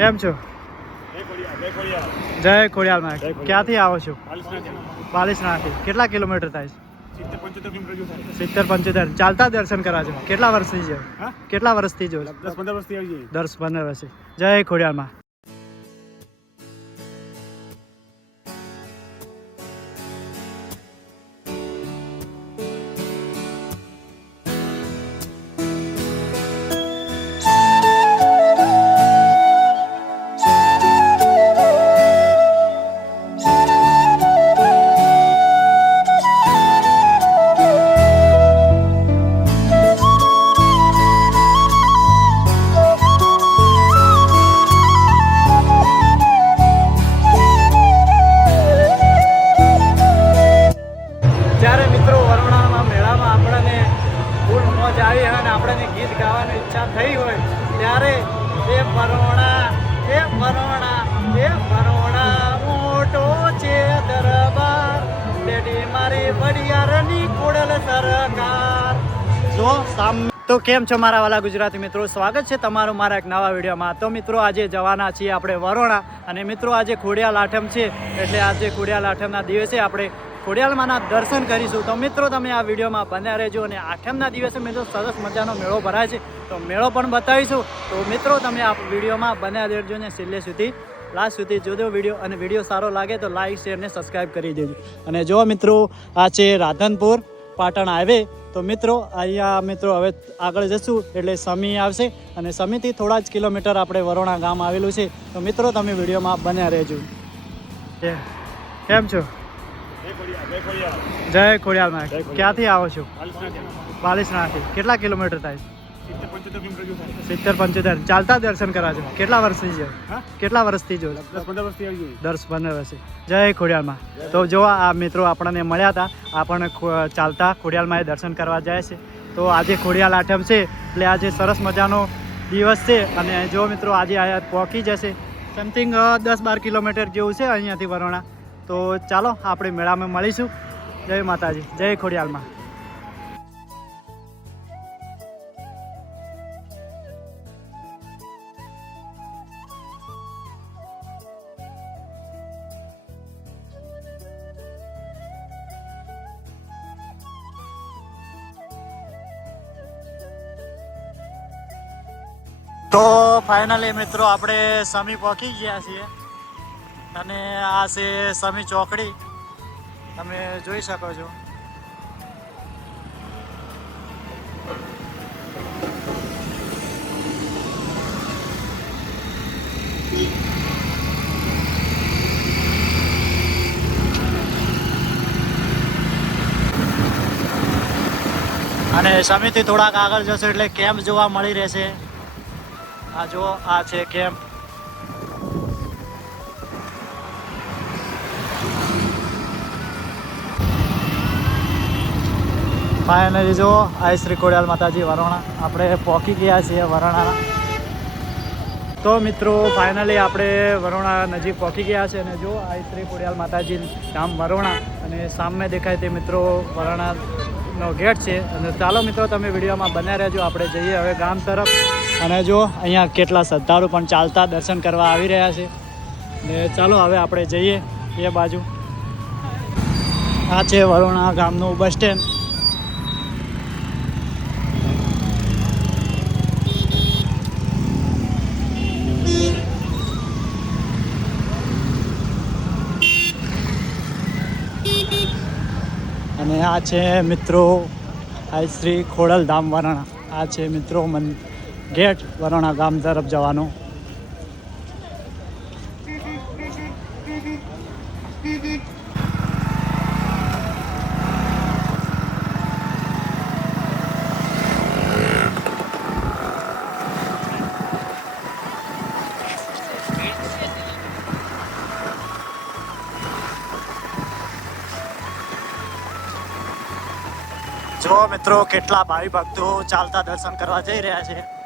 કેમ છો? જય ખોડિયાલમાં ક્યાંથી આવો છો? બાલીસનાથી કેટલા કિલોમીટર થાય છે? સિત્તેર પંચોતેર ચાલતા દર્શન કરવા છે કેટલા વર્ષથી છે કેટલા વર્ષથી જો દસ પંદર વર્ષથી દસ પંદર વર્ષથી. જય ખોડિયાલમાં જ્યારે કેમ છો મારા વાલા ગુજરાતી મિત્રો? સ્વાગત છે તમારું મારા એક નવા વિડીયોમાં. તો મિત્રો, આજે જવાના છીએ આપણે વરોણા અને મિત્રો, આજે ખોડિયાલ આઠમ છે. એટલે આજે ખોડિયાલ આઠમના દિવસે આપણે ખોડિયાલમાંના દર્શન કરીશું. તો મિત્રો, તમે આ વિડીયોમાં બન્યા રહેજો અને આઠમના દિવસે મિત્રો સરસ મજાનો મેળો ભરાય છે. તો મેળો પણ બતાવીશું. તો મિત્રો, તમે આ વિડીયોમાં બન્યા રહેજો ને છેલ્લે સુધી, લાસ્ટ સુધી જોજો વીડિયો. અને વીડિયો સારો લાગે તો લાઈક, શેર ને સબસ્ક્રાઈબ કરી દેજો. અને જો મિત્રો, આ છે રાધનપુર પાટણ આવે તો મિત્રો અહીંયા મિત્રો હવે આગળ જશું એટલે સમી આવશે અને સમીથી થોડા જ કિલોમીટર આપણે વરોણા ગામ આવેલું છે. તો મિત્રો તમે વિડીયોમાં બન્યા રહેજો. કેમ છો? જય ખોડિયાલ. ક્યાંથી આવો છો? બાલીસનાથી. બાલીસનાથી કેટલા કિલોમીટર થાય? સિત્તેર પંચોતેર. ચાલતા દર્શન કરવા છે કેટલા વર્ષથી છે કેટલા વર્ષથી જો દસ પંદર વર્ષથી જય ખોડિયાલમાં. તો જો આ મિત્રો આપણને મળ્યા હતા આપણને ચાલતા ખોડિયાલમાં દર્શન કરવા જાય છે. તો આજે ખોડિયાલ આઠમ છે એટલે આજે સરસ મજાનો દિવસ છે. અને જો મિત્રો આજે અહીંયા પહોંચી જશે સમથિંગ દસ બાર કિલોમીટર જેવું છે અહીંયાથી વરોણા. તો ચાલો આપણે મેળામાં મળીશું. જય માતાજી. જય ખોડિયાલમાં. ફાઇનલી મિત્રો, આપણે સમી પહોંચી ગયા છીએ. અને આ છે સમી ચોકડી. તમે જોઈ શકો છો. અને સમીથી થોડાક આગળ જશો એટલે કેમ્પ જોવા મળી રહેશે. આ જો આ છે કેમ્પ. ફાઇનલી જો આ શ્રી માતાજી, વરોણા. આપણે પહોંચી ગયા છીએ વરોણાના. તો મિત્રો ફાઇનલી આપણે વરોણા નજીક પહોંચી ગયા છે અને જો આ શ્રી કોડિયાલ માતાજી ગામ વરોણા. અને સામે દેખાય તે મિત્રો વરોણાનો ગેટ છે. અને ચાલો મિત્રો, તમે વિડીયોમાં બન્યા રહેજો. આપણે જઈએ હવે ગામ તરફ. અને જો, અહીંયા કેટલા શ્રદ્ધાળુ પણ ચાલતા દર્શન કરવા આવી રહ્યા છે. ને ચાલો, હવે આપણે જઈએ એ બાજુ. આ છે વરુણા ગામનું બસ સ્ટેન્ડ. અને આ છે મિત્રો શ્રી ખોડલધામ વરણા. આ છે મિત્રો, મન ગેટ, વરોણા ગામ તરફ જવાનો. જો મિત્રો, કેટલા ભાઈ ભક્તો ચાલતા દર્શન કરવા જઈ રહ્યા છે.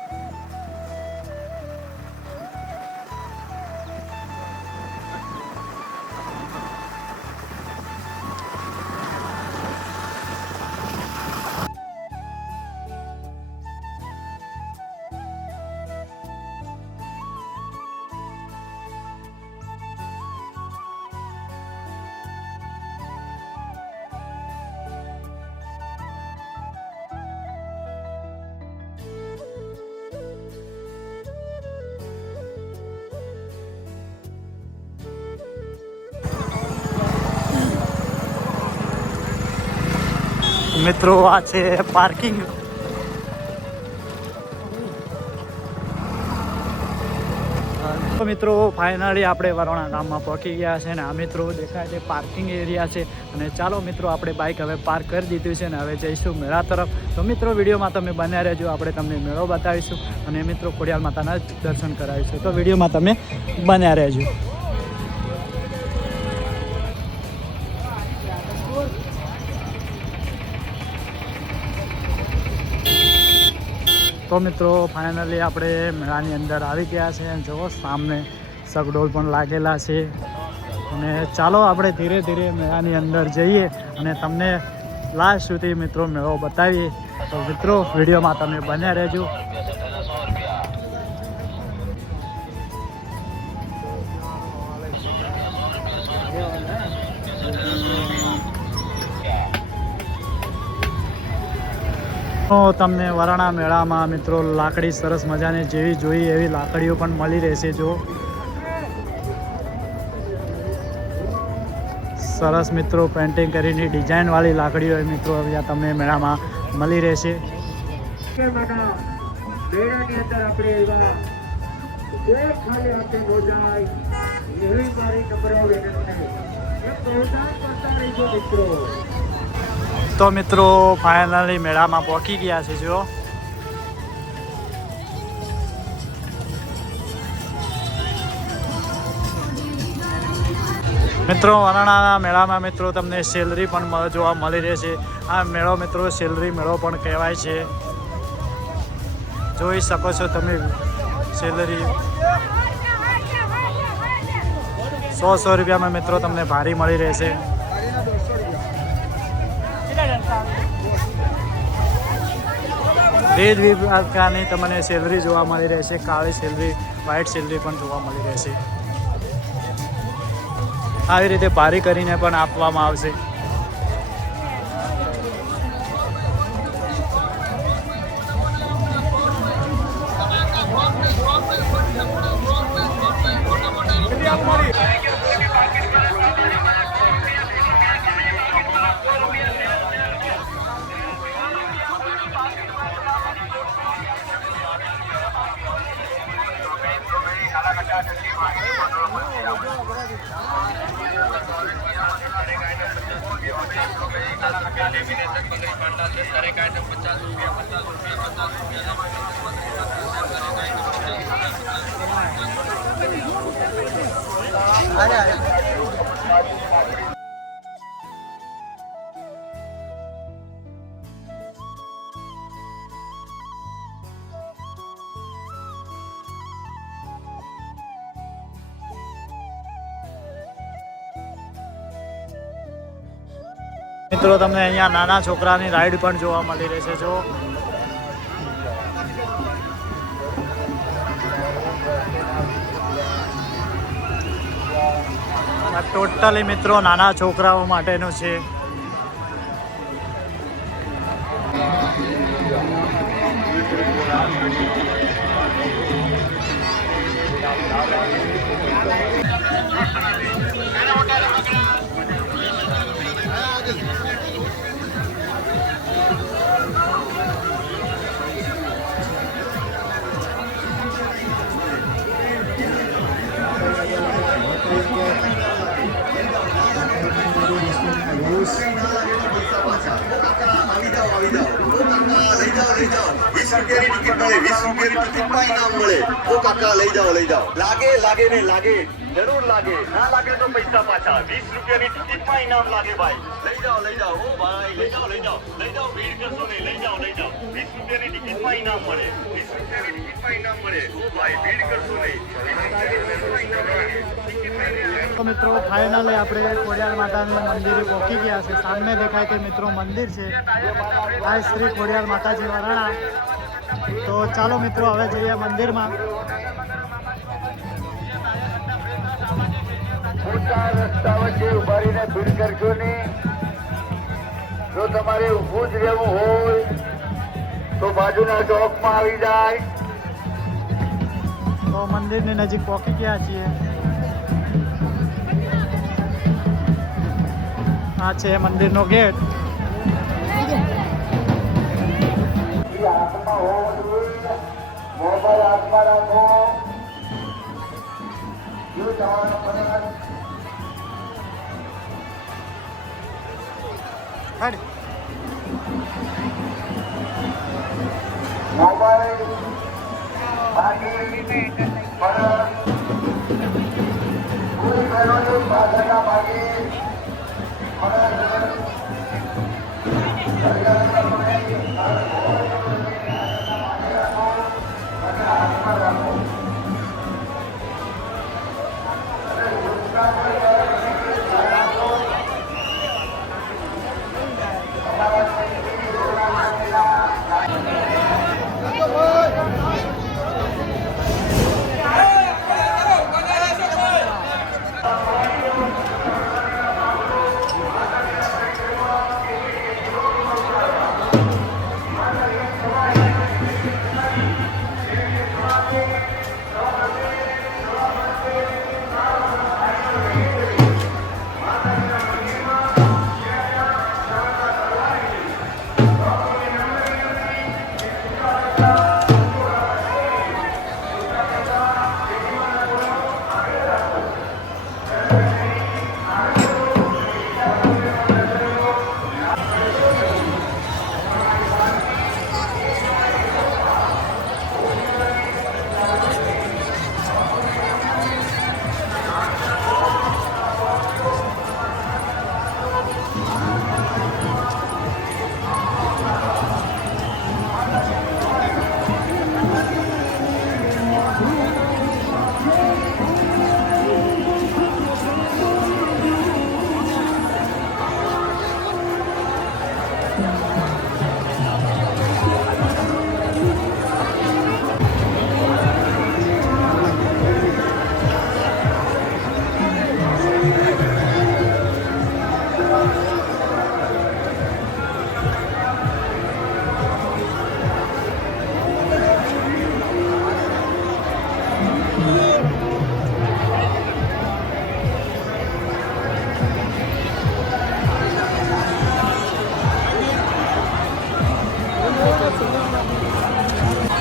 મિત્રો, આ છે પાર્કિંગ તો મિત્રો ફાઇનલી આપણે વરોણા ગામમાં પહોંચી ગયા છે અને આ મિત્રો દેખાય છે પાર્કિંગ એરિયા છે. અને ચાલો મિત્રો, આપણે બાઇક હવે પાર્ક કરી દીધું છે અને હવે જઈશું મેળા તરફ. તો મિત્રો, વિડીયોમાં તમે બન્યા રહેજો, આપણે તમને મેળો બતાવીશું. અને મિત્રો, ખોડિયાલ માતાના દર્શન કરાવીશું. તો વિડીયોમાં તમે બન્યા રહેજો. તો મિત્રો ફાઇનલી આપણે મેળાની અંદર આવી ગયા છે. અને જુઓ સામને સગડોલ પણ લાગેલા છે. અને ચાલો આપણે ધીરે ધીરે મેળાની અંદર જઈએ અને તમને લાસ્ટ સુધી મિત્રો મેળો બતાવીએ. તો મિત્રો, વિડીયોમાં તમે બન્યા રહેજો. તમને વરાણા મેળામાં મિત્રો લાકડી સરસ મજાની જેવી જોઈ એવી લાકડીઓ પણ મળી રહેશે જો. સરસ મિત્રો પેન્ટિંગ કરીને ડિઝાઇનવાળી લાકડીઓ મિત્રો અહીંયા તમને મેળામાં મળી રહેશે. મિત્રો. તો મિત્રો ફાઇનલી મેળામાં પહોંચી ગયા છે જો મિત્રો, વરાણાના મેળામાં મિત્રો તમને સેલરી પણ જોવા મળી રહેશે. આ મેળો મિત્રો, સેલરી મેળો પણ કહેવાય છે. જોઈ શકો છો તમે સેલરી. સો સો રૂપિયામાં મિત્રો તમને ભારી મળી રહેશે. વેજ પ્રકારની તમને સેલરી જોવા મળી રહેશે, કાળી સેલરી વ્હાઇટ સેલરી પણ જોવા મળી રહેશે. આવી રીતે ભારી કરીને પણ આપવામાં આવશે. મિત્રો, તમને અહીંયા નાના છોકરાની રાઈડ પણ જોવા મળી રહેશે જો. ટોટલી મિત્રો, નાના છોકરાઓ માટેનું છે. વીસ રૂપિયાની ટિકિટ મળે વીસ રૂપિયાની ટિકિટમાં ઇનામ મળે. તો કાકા લઈ જાઓ લઈ જાઓ. લાગે લાગે ને લાગે. જરૂર લાગે. ના લાગે તો પૈસા પાછા. વીસ રૂપિયાની ટિકિટમાં ઇનામ લાગે ભાઈ. લઈ જાઓ લઈ જાઓ. ઓ ભાઈ લઈ જાઓ લઈ જાઓ. લઈ જાઓ ભીડ કરશો નહીં. લઈ જાઓ લઈ જાઓ. વીસ રૂપિયાની ટિકિટમાં ઇનામ મળે. વીસ રૂપિયાની ટિકિટમાં ઇનામ મળે. ઓ ભાઈ ભીડ કરશો નહીં. તો મિત્રો ફાઇનલી આપણે ખોડિયાર માતાના મંદિરે પહોંચી ગયા છે. સામે દેખાય કે મિત્રો મંદિર છે. આ શ્રી ખોડિયાર માતાજી વરાણા તો ચાલો મિત્રો હવે જઈએ મંદિરમાં. મોટા રસ્તા વચ્ચે ઊભા રહીને ભીડ કરજો નહીં. જો તમારે ઊભું જ રહેવું હોય તો બાજુના ચોકમાં આવી જાય. તો મંદિરની નજીક પહોંચી ગયા છીએ. આ છે મંદિરનો ગેટ. મોબાઈલ હાથમાં હોવો જોઈએ. મોબાઈલ હાથમાં રાખો. જો તમારો હેડ. મોબાઈલ ભાગી કોઈ બહેનો પાછળના ભાગે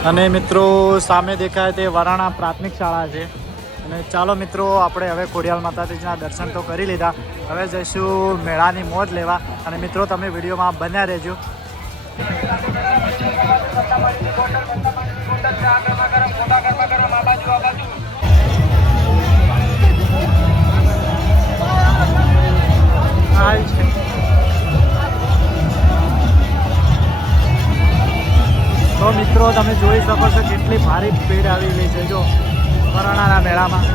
અને મિત્રો, સામે દેખાય તે વરાણા પ્રાથમિક શાળા છે. અને ચાલો મિત્રો, આપણે હવે ખોડિયાલ માતાજીના દર્શન તો કરી લીધા. હવે જઈશું મેળાની મોજ લેવા. અને મિત્રો, તમે વિડીયોમાં બન્યા રહેજો. મિત્રો તમે જોઈ શકો છો કેટલી ભારે ભીડ આવી રહી છે. જો વરાણાના મેળામાં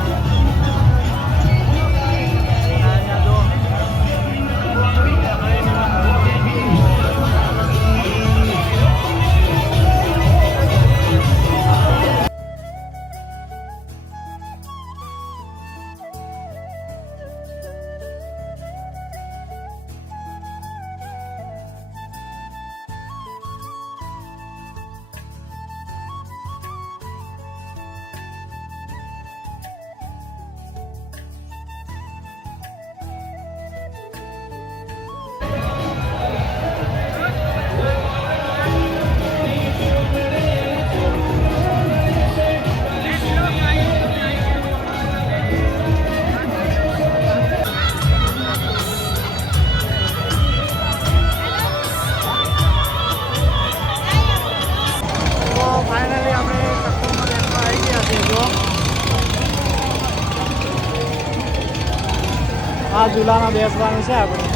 ઝૂલામાં બેસવાનું છે આપણે.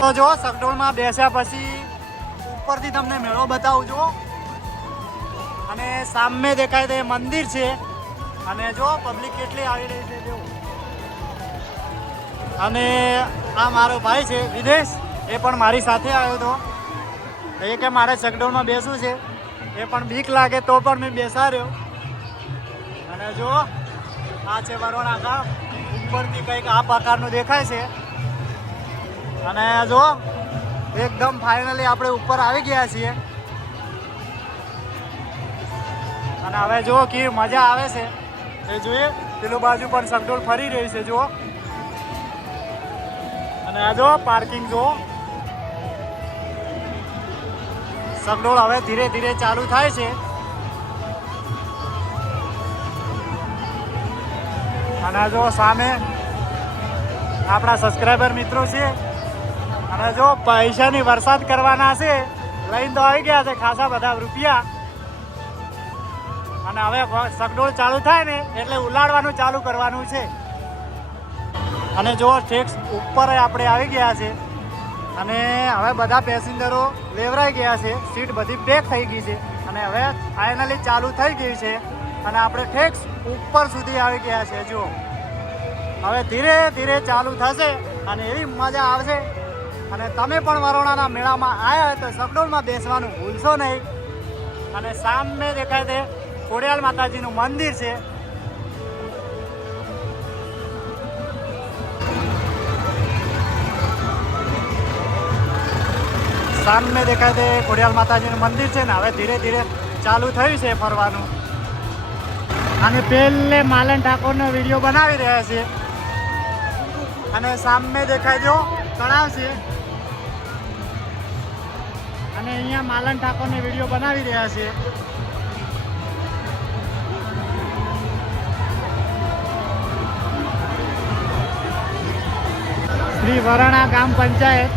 તો જો સગડોળમાં બેસ્યા પછી ઉપરથી તમને મેળો બતાવું જો અને સામે દેખાય તે મંદિર છે. અને જો પબ્લિક કેટલી આવી રહી છે જો અને આ મારો ભાઈ છે, વિદેશ. એ પણ મારી સાથે આવ્યો હતો. એ કે મારે ચકડોળમાં બેસવું છે. એ પણ બીક લાગે તો પણ મેં બેસાડ્યો. અને જો, આ છે વરોણા ગામ ઉપરથી કંઈક આ પ્રકારનું દેખાય છે. અને જો, એકદમ ફાઇનલી આપણે ઉપર આવી ગયા છીએ. અને હવે જો કે મજા આવે છે. એ જોઈએ, પેલું બાજુ પણ સંકડોળ ફરી રહી છે, જુઓ. અને આ જો પાર્કિંગ જો સગડોળ હવે ધીરે ધીરે ચાલુ થાય છે. અને જો સામે આપણા સબસ્ક્રાઈબર મિત્રો છે. અને જો પૈસાની વરસાદ કરવાના છે, લઈને તો આવી ગયા છે ખાસા બધા રૂપિયા. અને હવે સગડોળ ચાલુ થાય ને, એટલે ઉલાડવાનું ચાલુ કરવાનું છે. અને જો ટેક્સ ઉપર આપણે આવી ગયા છે અને હવે બધા પેસેન્જરો લેવરાઈ ગયા છે, સીટ બધી પેક થઈ ગઈ છે અને હવે ફાઇનલી ચાલુ થઈ ગઈ છે અને આપણે ટેક્સ ઉપર સુધી આવી ગયા છે, જુઓ. હવે ધીરે ધીરે ચાલુ થશે અને એવી મજા આવશે. અને તમે પણ વરોણાના મેળામાં આવ્યા હોય તો સગડોળમાં બેસવાનું ભૂલશો નહીં. અને સામે દેખાય તે ખોડિયાલ માતાજીનું મંદિર છે. સામે દેખાય તે ખોડિયાલ માતાજીનું મંદિર છે ને, હવે ધીરે ધીરે ચાલુ થયું છે ફરવાનું. અને પેલે માલન ઠાકોરનો વીડિયો બનાવી રહ્યા છે અને સામે દેખાય જો તળાવ છે. અને અહીંયા માલન ઠાકોરને વીડિયો બનાવી રહ્યા છે શ્રી વરાણા ગ્રામ પંચાયત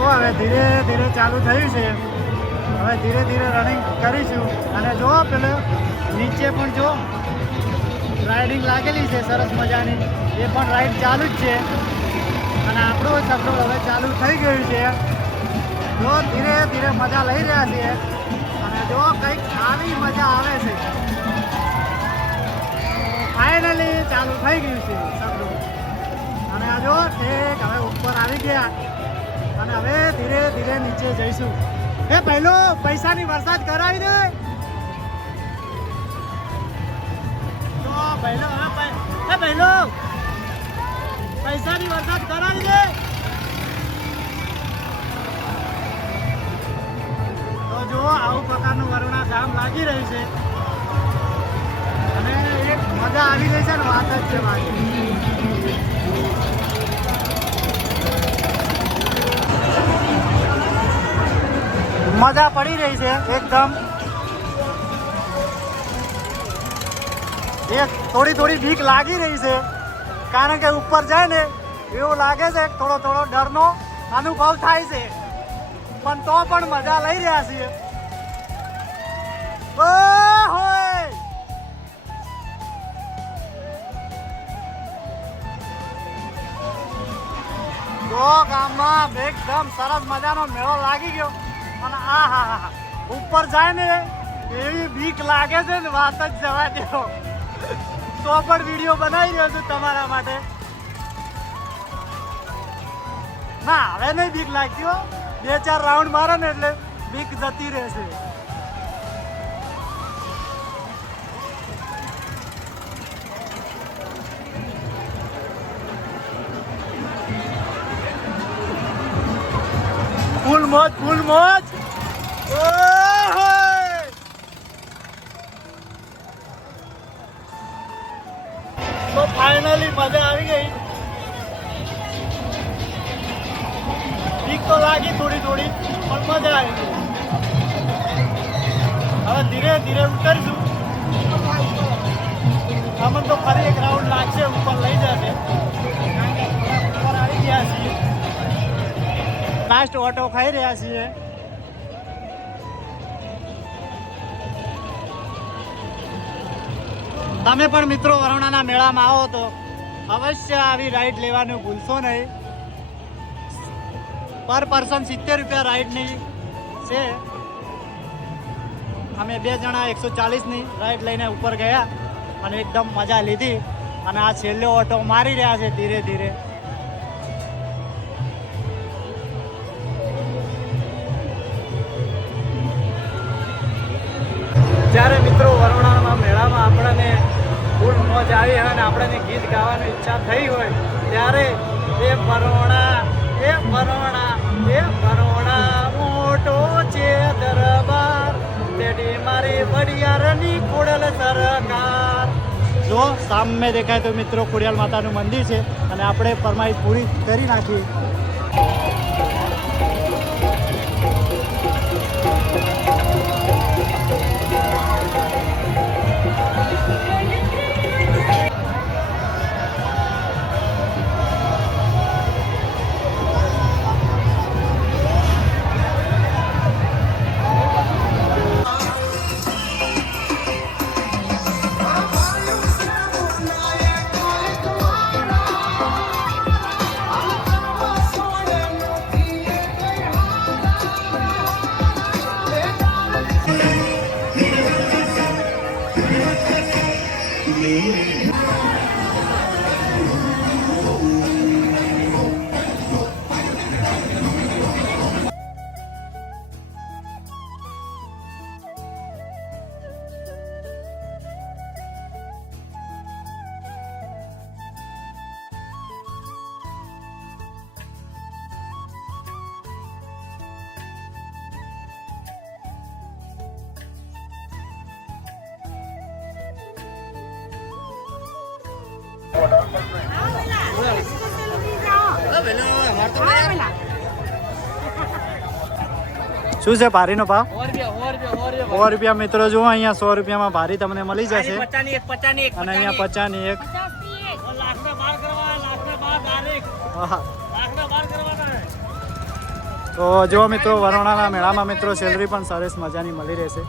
જો હવે ધીરે ધીરે ચાલુ થયું છે. હવે ધીરે ધીરે રનિંગ કરીશું. અને જો પેલો નીચે પણ જો રાઇડિંગ લાગેલી છે, સરસ મજાની. એ પણ રાઇડ ચાલુ જ છે. અને આપણો સફરો હવે ચાલુ થઈ ગયું છે. જો ધીરે ધીરે મજા લઈ રહ્યા છીએ. અને જો કંઈક આવી મજા આવે છે. ફાઇનલી ચાલુ થઈ ગયું છે. સફરો અને આ જો ઠીક હવે ઉપર આવી ગયા. અને હવે ધીરે ધીરે નીચે જઈશું. એ પહેલો, પૈસાની વરસાદ કરાવી દે. તો પહેલો એ પહેલો, પૈસાની વરસાદ કરાવી દે. તો જો આવું પ્રકારનું વરુણા જામ લાગી રહ્યું છે. અને એક મજા આવી રહી છે ને વાત જ છે મારી. મજા પડી રહી છે, એકદમ. એક થોડી થોડી બીક લાગી રહી છે, કારણ કે ઉપર જાય ને એવું લાગે છે થોડો થોડો ડરનો અનુભવ થાય છે. પણ તો પણ મજા લઈ રહ્યા છીએ. ગામમાં એકદમ સરસ મજાનો મેળો લાગી ગયો. અને આ હા હા ઉપર જાય ને એવી બીક લાગે છે ને, વાત જ જવા દેવો તો પણ વીડિયો બનાવી રહ્યો છું તમારા માટે. ના, હવે નહીં બીક લાગતી હો. બે, ચાર રાઉન્ડ મારે ને એટલે બીક જતી રહેશે. ફૂલ મોજ ફૂલ મોજ. ધીરે ધીરે ઉતરીશું. અમને તો ફરી એક રાઉન્ડ લાગશે ઉપર લઈ જશે. ઉપર આવી ગયા છીએ. લાસ્ટ ઓટો ખાઈ રહ્યા છીએ. તમે પણ મિત્રો વરુણાના મેળામાં આવો તો અવશ્ય આવી રાઈડ લેવાનું ભૂલશો નહીં. પર પર્સન સિત્તેર રૂપિયા રાઈડની છે. અમે બે જણા એકસો ચાલીસની રાઈડ લઈને ઉપર ગયા અને એકદમ મજા લીધી. અને આ છેલ્લો ઓટો મારી રહ્યા છે ધીરે ધીરે. જ્યારે મિત્રો વરુણાના મેળામાં આપણને ફૂલ મોજ આવી હોય અને આપણને ગીત ગાવાની ઈચ્છા થઈ હોય, ત્યારે એ વરોણા એ વરોણા એ વરોણા. જો સામે દેખાય તો મિત્રો ખોડિયાલ માતાનું મંદિર છે અને આપણે ફરમાઈશ પૂરી કરી નાખી Yeah. શું છે ભારીનો ભાવ? સો રૂપિયા મિત્રો જુઓ અહીંયા સો રૂપિયામાં ભારી તમને મળી જશે. અને અહીંયા પચાસની એક. તો જો મિત્રો વરોણાના મેળામાં મિત્રો સેલરી પણ સરસ મજાની મળી રહેશે.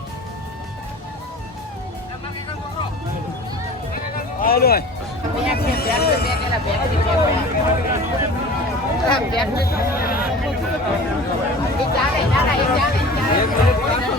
ચાલે i'm not gonna